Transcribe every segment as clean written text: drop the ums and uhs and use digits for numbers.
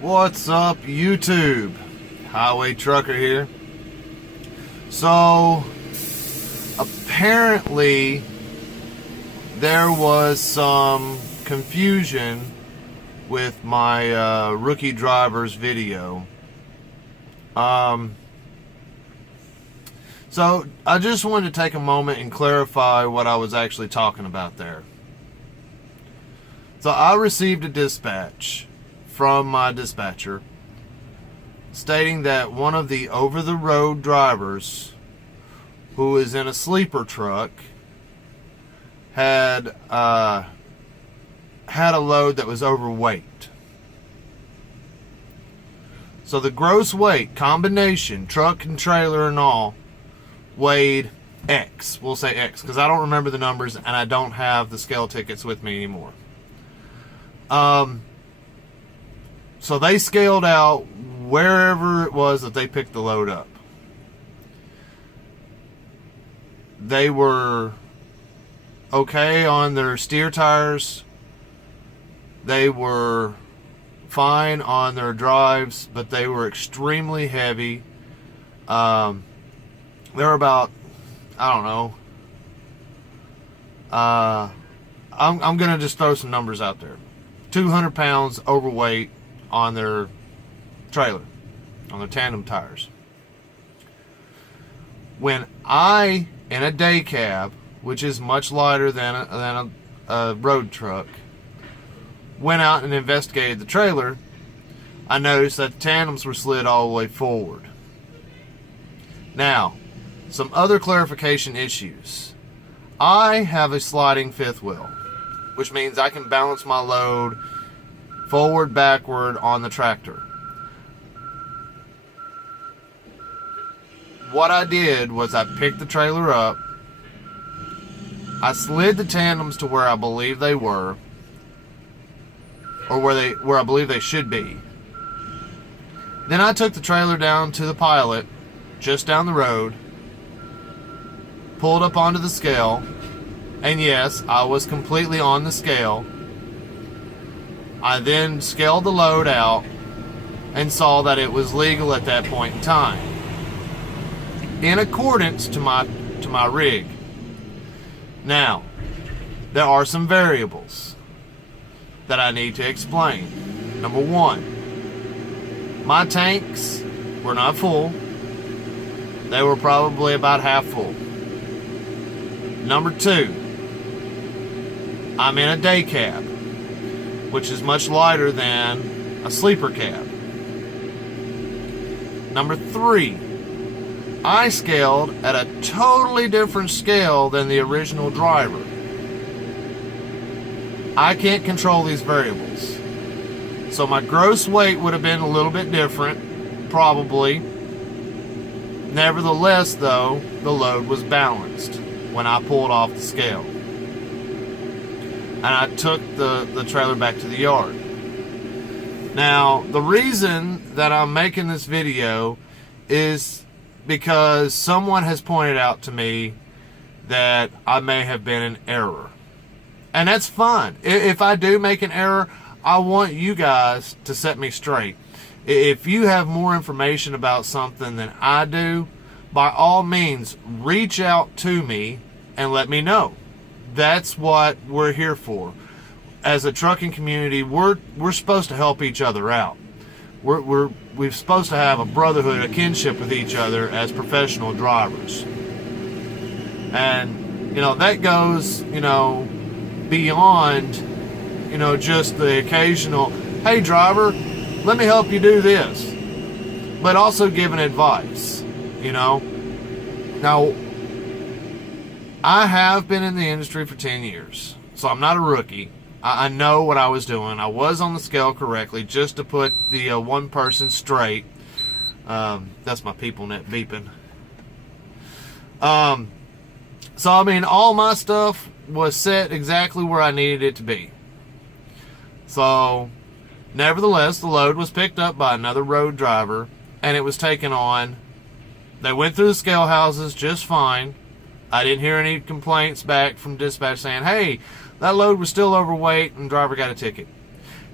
What's up, YouTube? Highway Trucker here. So, apparently, there was some confusion with my rookie driver's video. So, I just wanted to take a moment and clarify what I was actually talking about there. So, I received a dispatch from my dispatcher stating that one of the over-the-road drivers who is in a sleeper truck had a load that was overweight. So the gross weight combination, truck and trailer and all, weighed X. We'll say X because I don't remember the numbers and I don't have the scale tickets with me anymore. So they scaled out wherever it was that they picked the load up. They were okay on their steer tires. They were fine on their drives, but they were extremely heavy. They were about, I don't know. I'm going to just throw some numbers out there. 200 pounds overweight on their trailer, on their tandem tires. When I, in a day cab, which is much lighter than a road truck, went out and investigated the trailer, I noticed that the tandems were slid all the way forward. Now, some other clarification issues. I have a sliding fifth wheel, which means I can balance my load forward, backward on the tractor. What I did was I picked the trailer up, I slid the tandems to where I believe they were, or where I believe they should be. Then I took the trailer down to the pilot, just down the road, pulled up onto the scale, and yes, I was completely on the scale. I then scaled the load out and saw that it was legal at that point in time, in accordance to my rig. Now, there are some variables that I need to explain. Number one, my tanks were not full. They were probably about half full. Number two, I'm in a day cab, which is much lighter than a sleeper cab. Number three, I scaled at a totally different scale than the original driver. I can't control these variables. So my gross weight would have been a little bit different, probably. Nevertheless, though, the load was balanced when I pulled off the scale. And I took the trailer back to the yard. Now, the reason that I'm making this video is because someone has pointed out to me that I may have been in error. And that's fine. If I do make an error, I want you guys to set me straight. If you have more information about something than I do, by all means, reach out to me and let me know. That's what we're here for. As a trucking community, we're supposed to help each other out. We're supposed to have a brotherhood, a kinship with each other as professional drivers. And, that goes, beyond, just the occasional, hey driver, let me help you do this. But also giving advice, Now, I have been in the industry for 10 years, so I'm not a rookie. I know what I was doing. I was on the scale correctly just to put the one person straight. That's my PeopleNet beeping. So, all my stuff was set exactly where I needed it to be. So, nevertheless, the load was picked up by another road driver, and it was taken on. They went through the scale houses just fine. I didn't hear any complaints back from dispatch saying, hey, that load was still overweight and the driver got a ticket.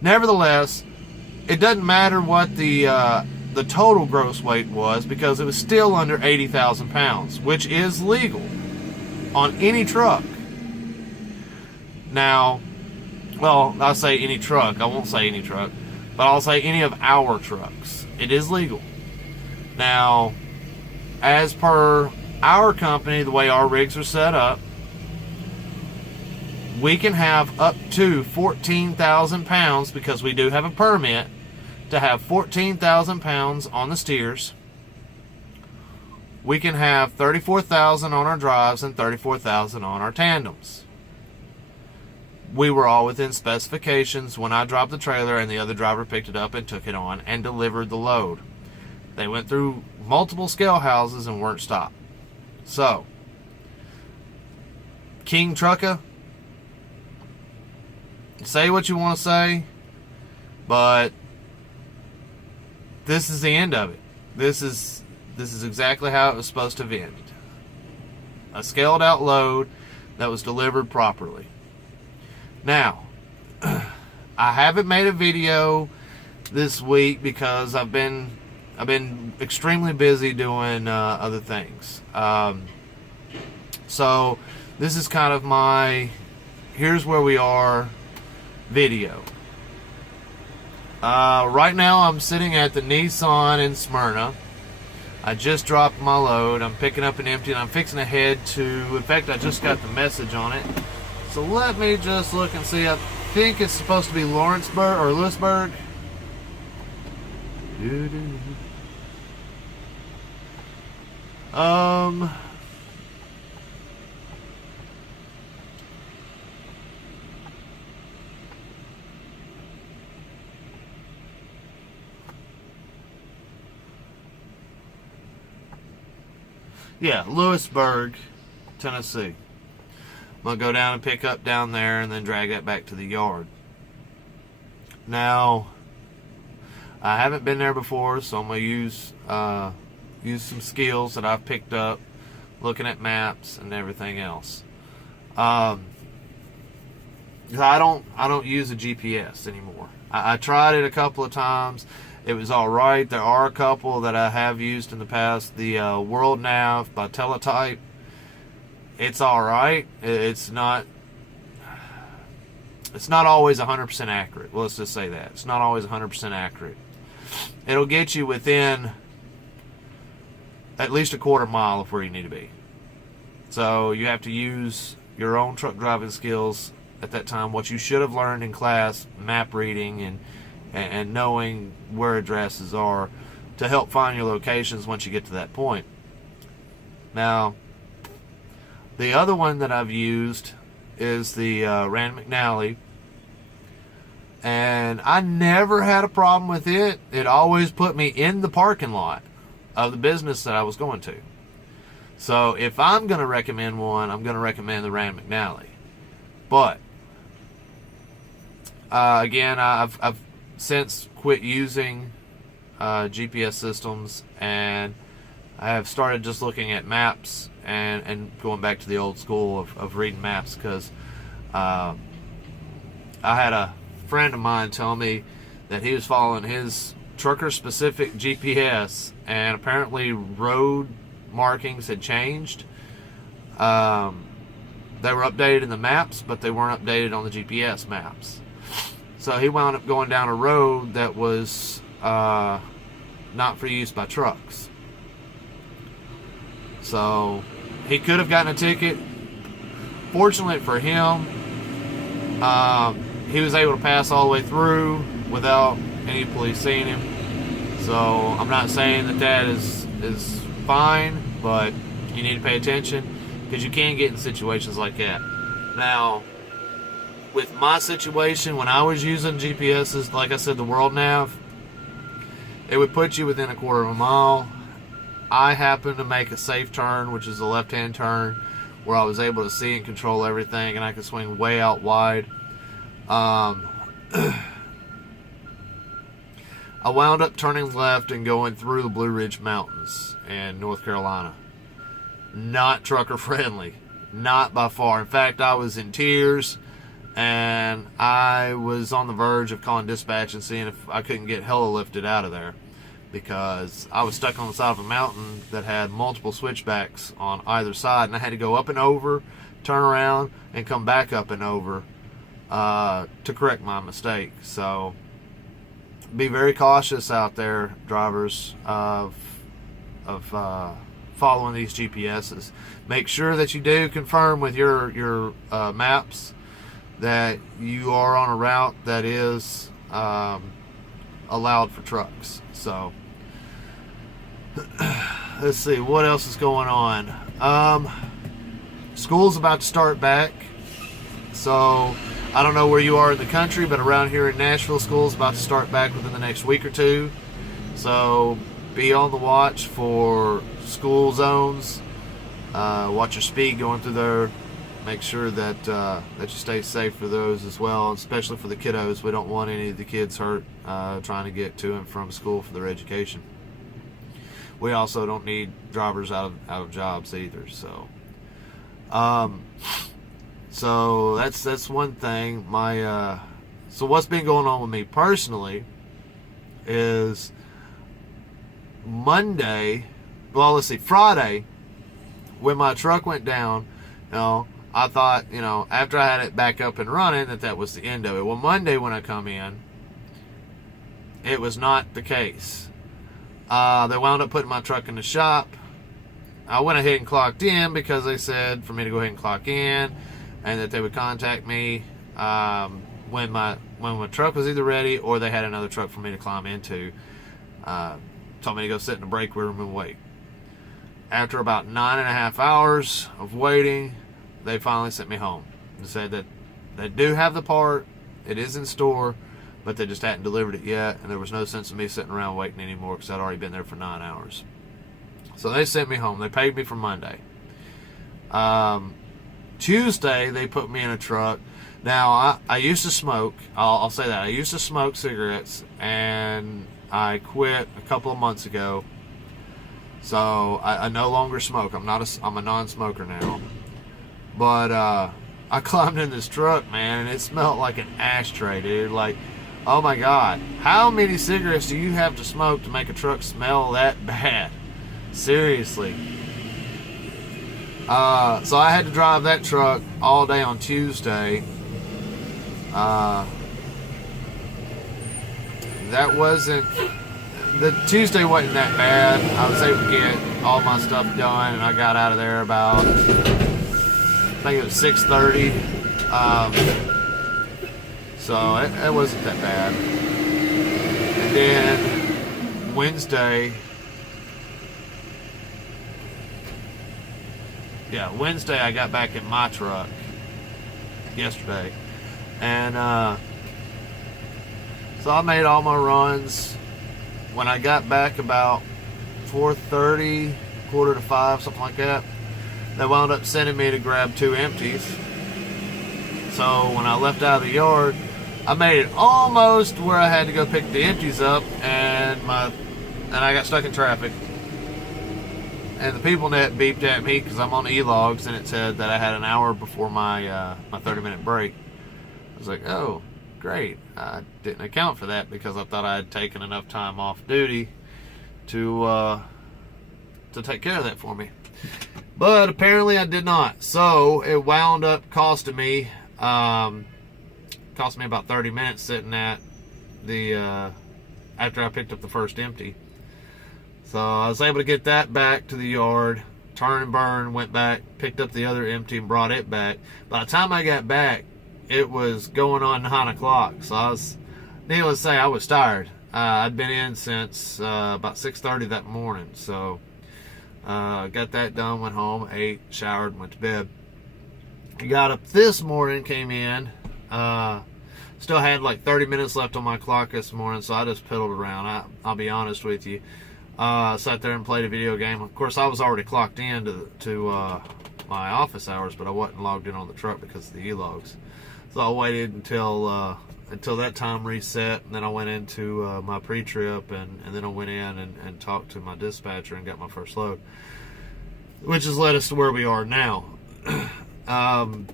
Nevertheless, it doesn't matter what the total gross weight was, because it was still under 80,000 pounds, which is legal on any truck. Now, well, I'll say any truck. I won't say any truck, but I'll say any of our trucks. It is legal. Now, as per our company, the way our rigs are set up, we can have up to 14,000 pounds, because we do have a permit to have 14,000 pounds on the steers. We can have 34,000 on our drives and 34,000 on our tandems. We were all within specifications when I dropped the trailer, and the other driver picked it up and took it on and delivered the load. They went through multiple scale houses and weren't stopped. So, King Trucka, say what you want to say, but this is the end of it. This is exactly how it was supposed to have ended. A scaled out load that was delivered properly. Now, I haven't made a video this week because I've been extremely busy doing other things. So this is kind of my here's where we are video. Right now I'm sitting at the Nissan in Smyrna. I just dropped my load. I'm picking up an empty, and I'm fixing to head to, in fact, I just got the message on it. So let me just look and see. I think it's supposed to be Lawrenceburg or Lewisburg. Yeah, Lewisburg, Tennessee. I'm going to go down and pick up down there and then drag that back to the yard. Now, I haven't been there before, so I'm going to use some skills that I've picked up looking at maps and everything else. I don't use a GPS anymore. I tried it a couple of times. It was all right. There are a couple that I have used in the past. The World Nav by Teletype. It's all right. It's not always 100% accurate. Let's just say that. It's not always 100% accurate. It'll get you within at least a quarter mile of where you need to be. So you have to use your own truck driving skills at that time, what you should have learned in class, map reading and knowing where addresses are, to help find your locations once you get to that point. Now, the other one that I've used is the Rand McNally, and I never had a problem with it. It always put me in the parking lot of the business that I was going to. So if I'm going to recommend one, I'm going to recommend the Rand McNally. But again, I've since quit using GPS systems, and I have started just looking at maps and going back to the old school of reading maps, because I had a friend of mine tell me that he was following his trucker specific GPS, and apparently road markings had changed. They were updated in the maps, but they weren't updated on the GPS maps. So he wound up going down a road that was not for use by trucks. So he could have gotten a ticket. Fortunately for him, he was able to pass all the way through without any police seeing him. So I'm not saying that is fine, but you need to pay attention, because you can get in situations like that. Now, with my situation, when I was using GPSs, like I said, the World Nav, it would put you within a quarter of a mile. I happened to make a safe turn, which is a left-hand turn, where I was able to see and control everything, and I could swing way out wide. I wound up turning left and going through the Blue Ridge Mountains in North Carolina. Not trucker friendly. Not by far. In fact, I was in tears, and I was on the verge of calling dispatch and seeing if I couldn't get heli lifted out of there, because I was stuck on the side of a mountain that had multiple switchbacks on either side, and I had to go up and over, turn around, and come back up and over to correct my mistake. So be very cautious out there, drivers, of following these GPSs. Make sure that you do confirm with your maps that you are on a route that is allowed for trucks. So let's see what else is going on. School's about to start back, so I don't know where you are in the country, but around here in Nashville, school's about to start back within the next week or two. So be on the watch for school zones. Watch your speed going through there. Make sure that that you stay safe for those as well, especially for the kiddos. We don't want any of the kids hurt trying to get to and from school for their education. We also don't need drivers out of jobs either. So that's one thing. So what's been going on with me personally is Friday, when my truck went down, I thought, after I had it back up and running, that was the end of it. Well, Monday when I come in, it was not the case. They wound up putting my truck in the shop. I went ahead and clocked in because they said for me to go ahead and clock in, and that they would contact me when my truck was either ready or they had another truck for me to climb into. Told me to go sit in the break room and wait. After about 9.5 hours of waiting, they finally sent me home. They said that they do have the part, it is in store, but they just hadn't delivered it yet, and there was no sense in me sitting around waiting anymore because I'd already been there for 9 hours. So they sent me home. They paid me for Monday. Tuesday, they put me in a truck. Now, I used to smoke. I'll say that. I used to smoke cigarettes, and I quit a couple of months ago. So I no longer smoke. I'm a non-smoker now. But I climbed in this truck, man, and it smelled like an ashtray, dude. Like, oh my God, how many cigarettes do you have to smoke to make a truck smell that bad? Seriously. So I had to drive that truck all day on Tuesday. The Tuesday wasn't that bad. I was able to get all my stuff done, and I got out of there about, I think it was 6:30. So it wasn't that bad. And then Wednesday I got back in my truck yesterday. And so I made all my runs. When I got back about 4:30, 4:45, something like that, they wound up sending me to grab 2 empties. So when I left out of the yard, I made it almost where I had to go pick the empties up, and I got stuck in traffic. And the people net beeped at me because I'm on e-logs, and it said that I had an hour before my 30-minute break. I was like, oh, great. I didn't account for that because I thought I had taken enough time off duty to take care of that for me. But apparently I did not. So it wound up costing me about 30 minutes sitting at the after I picked up the first empty. So I was able to get that back to the yard, turn and burn, went back, picked up the other empty and brought it back. By the time I got back, it was going on 9 o'clock. So needless to say, I was tired. I'd been in since about 6:30 that morning. So got that done, went home, ate, showered, and went to bed. I got up this morning, came in, still had like 30 minutes left on my clock this morning, so I just piddled around. I'll be honest with you. Sat there and played a video game. Of course, I was already clocked in to my office hours, but I wasn't logged in on the truck because of the e-logs. So I waited until that time reset, and then I went into my pre-trip, and then I went in and talked to my dispatcher and got my first load, which has led us to where we are now.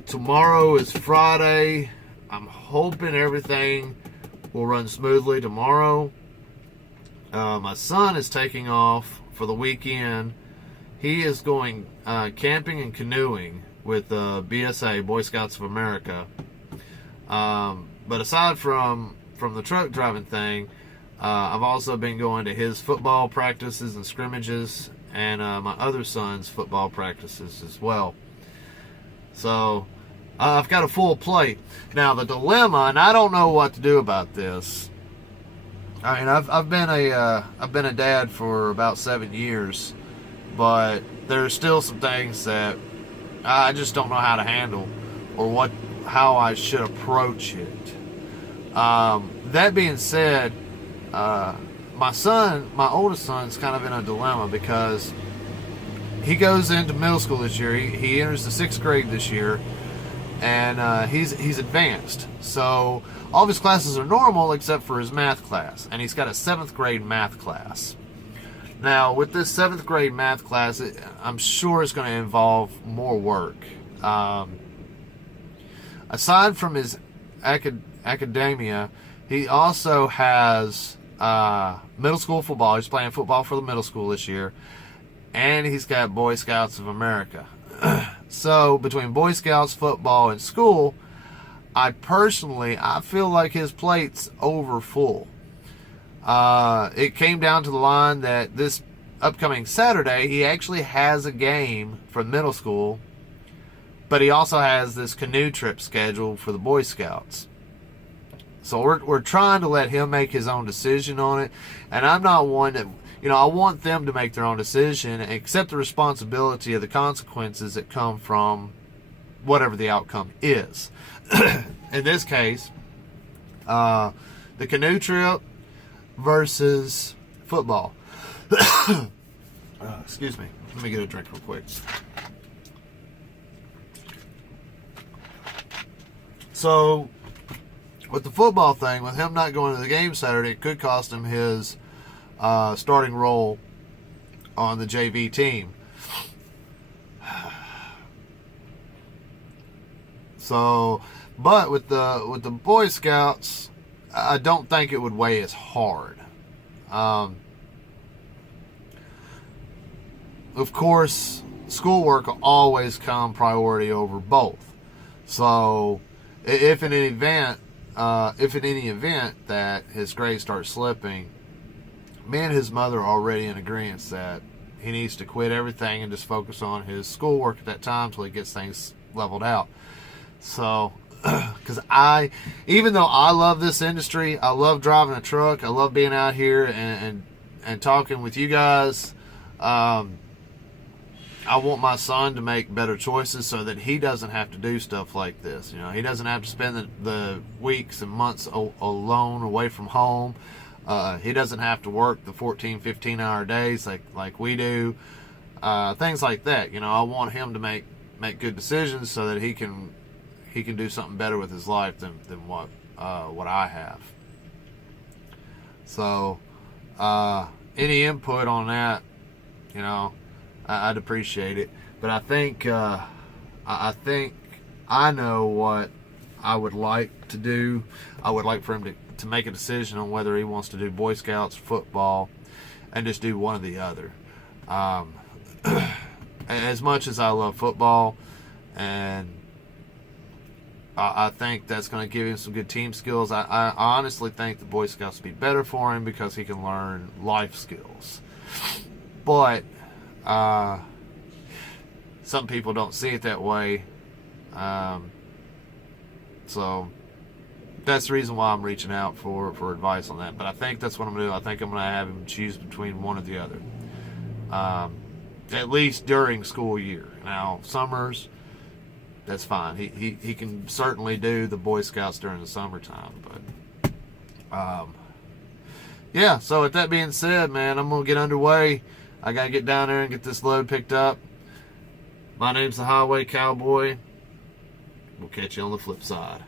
Tomorrow is Friday. I'm hoping everything will run smoothly tomorrow. My son is taking off for the weekend. He is going camping and canoeing with BSA, Boy Scouts of America. But aside from the truck driving thing, I've also been going to his football practices and scrimmages, and my other son's football practices as well. So I've got a full plate. Now the dilemma, and I don't know what to do about this. I mean, I've been a dad for about 7 years, but there's still some things that I just don't know how to handle, or how I should approach it. That being said, my oldest son's kind of in a dilemma because he goes into middle school this year. He enters the 6th grade this year, and he's advanced. So all of his classes are normal except for his math class, and he's got a 7th grade math class. Now, with this 7th grade math class, I'm sure it's going to involve more work. Aside from his academia, he also has middle school football. He's playing football for the middle school this year, and he's got Boy Scouts of America. So between Boy Scouts, football, and school, I feel like his plate's over full. It came down to the line that this upcoming Saturday, he actually has a game for middle school, but he also has this canoe trip scheduled for the Boy Scouts. So we're trying to let him make his own decision on it, and I'm not one that, I want them to make their own decision and accept the responsibility of the consequences that come from whatever the outcome is. In this case, the canoe trip versus football. Excuse me. Let me get a drink real quick. So, with the football thing, with him not going to the game Saturday, it could cost him his starting role on the JV team. So, but with the Boy Scouts, I don't think it would weigh as hard. Of course, schoolwork will always come priority over both. So, if in any event that his grades start slipping, me and his mother are already in agreement that he needs to quit everything and just focus on his schoolwork at that time until he gets things leveled out. So, because even though I love this industry, I love driving a truck, I love being out here and talking with you guys, I want my son to make better choices so that he doesn't have to do stuff like this. He doesn't have to spend the weeks and months alone away from home. He doesn't have to work the 14, 15-hour days like we do. Things like that. I want him to make good decisions so that he can do something better with his life than what I have. So, any input on that, I'd appreciate it. But I think I know what I would like to do. I would like for him to make a decision on whether he wants to do Boy Scouts, football, and just do one or the other. As much as I love football, and I think that's going to give him some good team skills, I honestly think the Boy Scouts would be better for him because he can learn life skills. But some people don't see it that way. So that's the reason why I'm reaching out for advice on that. But I think that's what I'm going to do. I think I'm going to have him choose between one or the other. At least during school year. Now, summers, that's fine. He can certainly do the Boy Scouts during the summertime. But yeah, so with that being said, man, I'm going to get underway. I got to get down there and get this load picked up. My name's the Highway Cowboy. We'll catch you on the flip side.